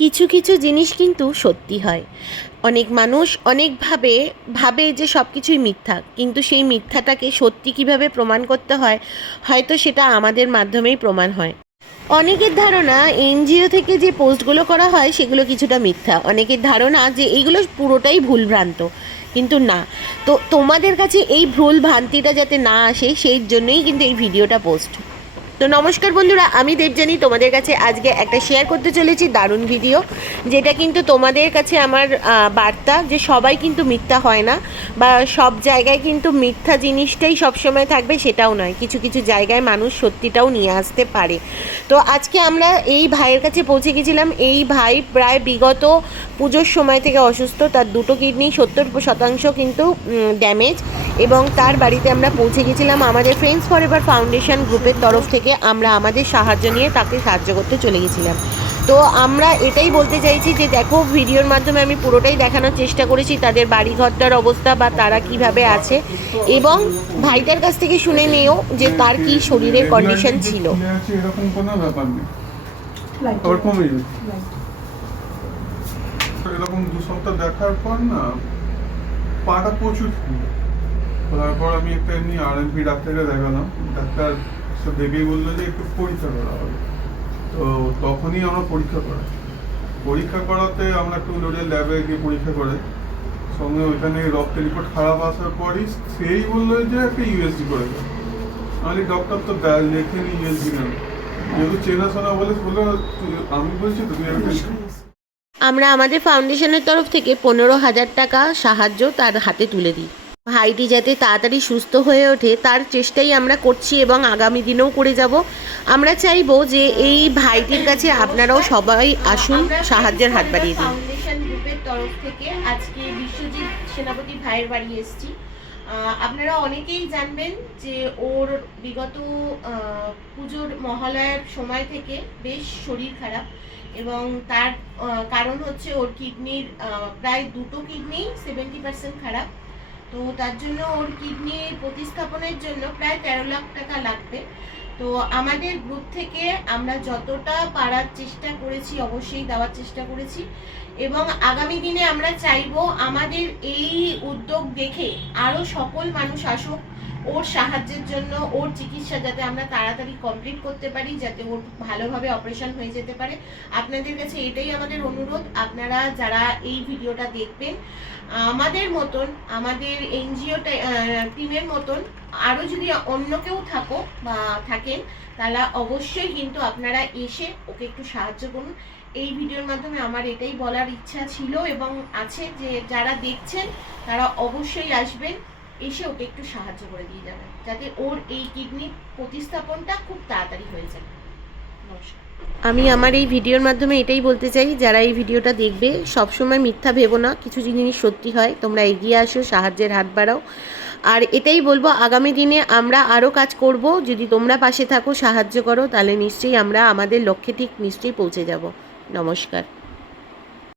কিছু কিছু জিনিস কিন্তু সত্যি হয়। অনেক মানুষ অনেকভাবে ভাবে যে সব কিছুই মিথ্যা, কিন্তু সেই মিথ্যাটাকে সত্যি কিভাবে প্রমাণ করতে হয়, হয়তো সেটা আমাদের মাধ্যমেই প্রমাণ হয়। অনেকের ধারণা এনজিও থেকে যে পোস্টগুলো করা হয় সেগুলো কিছুটা মিথ্যা, অনেকের ধারণা যে এইগুলো পুরোটাই ভুলভ্রান্ত, কিন্তু না। তো তোমাদের কাছে এই ভুল ভ্রান্তিটা যাতে না আসে সেই জন্যই কিন্তু এই ভিডিওটা পোস্ট। তো নমস্কার বন্ধুরা, আমি দেবজানি তোমাদের কাছে আজকে একটা শেয়ার করতে চলেছি দারুণ ভিডিও, যেটা কিন্তু তোমাদের কাছে আমার বার্তা যে সবাই কিন্তু মিথ্যা হয় না, বা সব জায়গায় কিন্তু মিথ্যা জিনিসটাই সবসময় থাকবে সেটাও নয়, কিছু কিছু জায়গায় মানুষ সত্যিটাও নিয়ে আসতে পারে। তো আজকে আমরা এই ভাইয়ের কাছে পৌঁছে গেছিলাম। এই ভাই প্রায় বিগত পুজোর সময় থেকে অসুস্থ, তার দুটো কিডনি 70% কিন্তু ড্যামেজ, এবং তার বাড়িতে আমরা পৌঁছে গেছিলাম আমাদের ফ্রেন্ডস ফরএভার ফাউন্ডেশন গ্রুপের তরফ থেকে। আমরা আমাদের সাহায্য নিয়ে তাকে সাহায্য করতে চলে গেছিলাম। তো আমরা এটাই বলতে চাইছি যে দেখো, ভিডিওর মাধ্যমে আমি পুরোটাই দেখানোর চেষ্টা করেছি তাদের বাড়িঘরটার অবস্থা বা তারা কিভাবে আছে, এবং ভাইটার কাছ থেকে শুনে নিও যে তার কি শরীরের কন্ডিশন ছিল। এরকম কোনো ব্যাপার নেই, আবার কমে যাবে। এরকম 2 সপ্তাহ দেখার পর না পাটা প্রচুর ফুলে। তারপর আমি একটা এমনি আরএমপি ডাক্তারকে দেখালাম। ডাক্তার দেখেই বললো যে একটু পরীক্ষা করা হবে। তো তখনই আমরা পরীক্ষা করাতে আমরা একটু লোডের ল্যাবে গিয়ে পরীক্ষা করে সঙ্গে ওইখানে রক্তের রিপোর্ট খারাপ আসার পরই সেই বললো যে একটা ইউএসজি করে দেয়। আমি ডক্টর তো লেখেনি ইউএসজি কেন, যেহেতু চেনাশোনা বলে বললো আমি বলছি তুমি একটা। আমরা আমাদের ফাউন্ডেশনের তরফ থেকে 15,000 টাকা সাহায্য তার হাতে তুলে দিই। ভাইটি যাতে তাড়াতাড়ি সুস্থ হয়ে ওঠে তার চেষ্টাই আমরা করছি, এবং আগামী দিনেও করে যাব। আমরা চাইবো যে এই ভাইটির কাছে আপনারাও সবাই আসুন, সাহায্যের হাত বাড়িয়ে দিন। ফাউন্ডেশন গ্রুপের তরফ থেকে আজকে বিশ্বজিৎ সেনাপতি ভাইয়ের বাড়ি এসেছি। আপনারা অনেকেই জানবেন যে ওর বিগত পুজোর মহালয়ার সময় থেকে বেশ শরীর খারাপ, এবং তার কারণ হচ্ছে ওর কিডনির প্রায় দুটো কিডনি 70% খারাপ। তো তার জন্য ওর কিডনি প্রতিস্থাপনের জন্য প্রায় 13 লাখ টাকা লাগবে। তো আমাদের গ্রুপ থেকে আমরা যতটা পারার চেষ্টা করেছি অবশ্যই দেওয়ার চেষ্টা করেছি, এবং আগামী দিনে আমরা চাইবো আমাদের এই উদ্যোগ দেখে আরও সকল মানুষ আসুক ওর সাহায্যের জন্য, ওর চিকিৎসা যাতে আমরা তাড়াতাড়ি কমপ্লিট করতে পারি, যাতে ওর ভালোভাবে অপারেশন হয়ে যেতে পারে। আপনাদের কাছে এটাই আমাদের অনুরোধ, আপনারা যারা এই ভিডিওটা দেখবেন আমাদের মতন, আমাদের এনজিও টিমের মতন আরও যদি অন্য কেউ থাকো বা থাকেন, তাহলে অবশ্যই কিন্তু আপনারা এসে ওকে একটু সাহায্য করুন। এই ভিডিওর মাধ্যমে আমার এটাই বলার ইচ্ছা ছিল এবং আছে যে যারা দেখছেন তারা অবশ্যই আসবেন, এসে ওকে একটু সাহায্য করে দিয়ে যাবেন, যাতে ওর এই কিডনির প্রতিস্থাপনটা খুব তাড়াতাড়ি হয়ে যায়। নমস্কার। আমি আমার এই ভিডিওর মাধ্যমে এটাই বলতে চাই, যারা এই ভিডিওটা দেখবে সবসময় মিথ্যা ভেবো না, কিছু জিনিস সত্যি হয়, তোমরা এগিয়ে আসো, সাহায্যের হাত বাড়াও। আর এটাই বলবো, আগামী দিনে আমরা আরও কাজ করব, যদি তোমরা পাশে থাকো, সাহায্য করো, তাহলে নিশ্চয়ই আমরা আমাদের লক্ষ্যে ঠিক নিশ্চয়ই পৌঁছে যাব। নমস্কার।